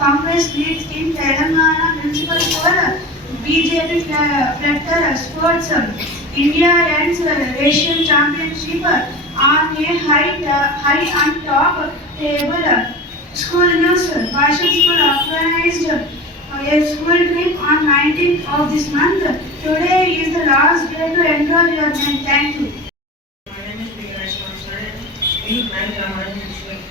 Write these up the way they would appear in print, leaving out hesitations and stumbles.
Congress leads in Telangana principal for BJP Flector Sports. India ends Asian Championship on a high on top table. School news. Basham School organized a school trip on 19th of this month. Today is the last day to enroll your name. Thank you. My name is Inspirational. In 9th Grammar,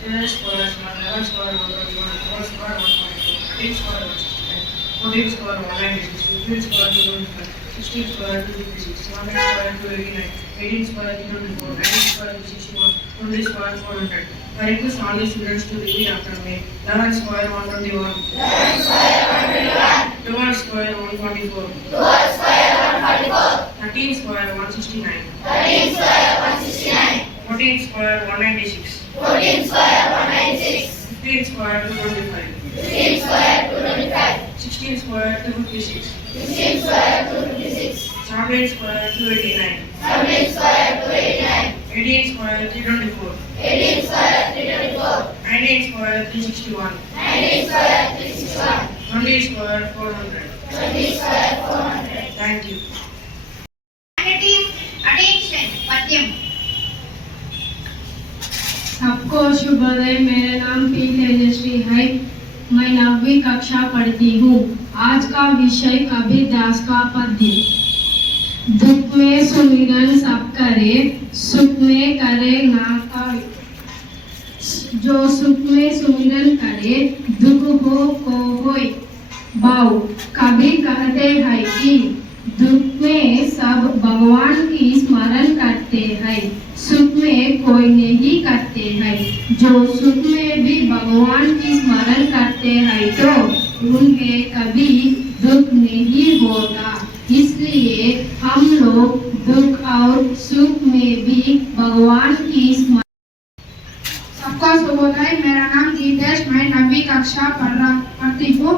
first score 11 score 121, 4 score 142, 13 score 169, 14 score 196, 15 score 225, 16 score 256, 17 score 289, 18 score 224, 19 score 261, 20 score 400. I request all the students to repeat after me. 11 square 121, 11 square 121, 12 square 144, 12 square 144, 13 square 169, 13 square 169, 14 square 196, 14 square 196, 15 square 225, 15 square 225, 16 square 256, 16 square 256, 17 square 289, 17 square 289, 18 square 324, 18 square 324, 19 square 361, 19 square 361, 20 square 400, 20 square 400. Thank you. Attention, Padyam. सबको शुभोदय। मेरा नाम P Tejashri है। मैं 9वीं कक्षा पढ़ती हूँ। आज का विषय कबीरदास का पद्य। दुख में सुमिरन सब करे, सुख में करे ना कोई। जो सुख में सुमिरन करे, दुख हो को होय। बाऊ कबीर कहते हैं कि दुख में सब भगवान की स्मरण करते हैं, सुख में कोई नहीं करते हैं। जो सुख में भी भगवान की स्मरण करते हैं तो उन्हें कभी दुख नहीं होता। इसलिए हम लोग दुख और सुख में भी भगवान की स्मरण। सबको शुभोदय। मेरा नाम जीतेश। मैं 9वीं कक्षा पढ़ती हूँ।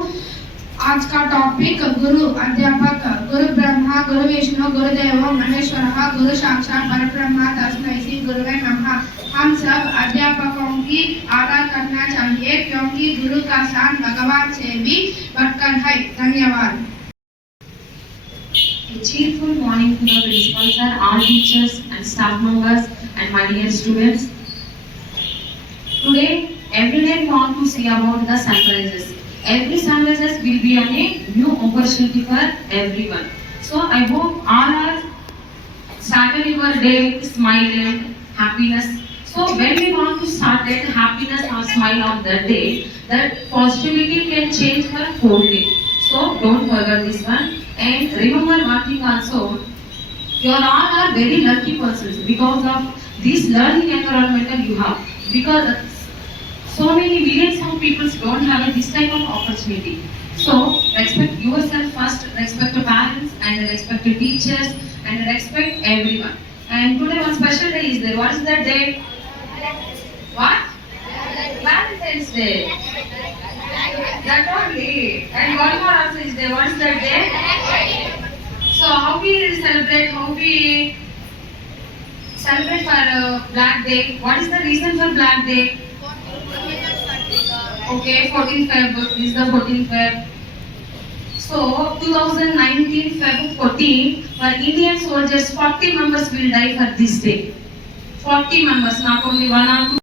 आज का टॉपिक गुरु अध्यापक। गुरु ब्रह्मा गुरु विष्णु गुरुदेवो महेश्वरः गुरु साक्षात् परब्रह्म तस्मै श्री गुरुवे नमः। हम सब अध्यापकों की आदर करना चाहिए क्योंकि गुरु का स्थान भगवान से भी बढ़कर है। धन्यवाद। A cheerful morning to the principal sir, all teachers and staff members and my dear students. Today, every day we want to see about the sunrises. Every sunrises will be a new opportunity for everyone. So I hope all are started your day with smile and happiness. So when we want to start that happiness or smile on that day, that positivity can change for whole day. So don't forget this one. And remember one thing also, you all are very lucky persons because of this learning environment you have. Because so many millions of people don't have this type of opportunity. So respect yourself first, respect your parents and respect your teachers and respect everyone. And today one special day is there. What is that day? What? Valentine's Day. That only. And one more also is there. What is that day? So how we celebrate for Black Day? What is the reason for Black Day? Okay, 14th Feb. This is the 14th Feb. So 2019 Feb 14, for Indian soldiers, 40 members will die for this day. 40 members, not only one or two.